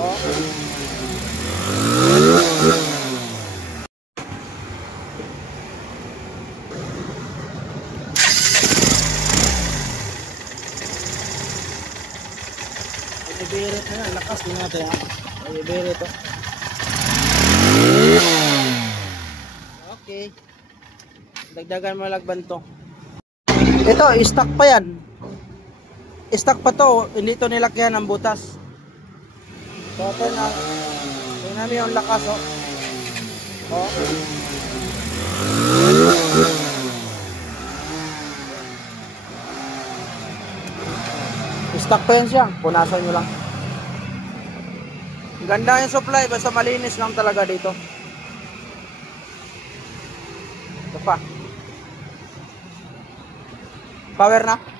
Oh. Ibirit na yan, lakas din natin ha. Ibirit to. Okay. Dagdagan mo lagban to. Ito, stock pa yan. Stock pa to, hindi to nilakyan ng butas. So, ito na. Tingnan namin yung lakas oh. Oh. Stock pa yan siya, punasan nyo lang. Ganda yung supply, basta malinis lang talaga dito. Ito pa. Power na.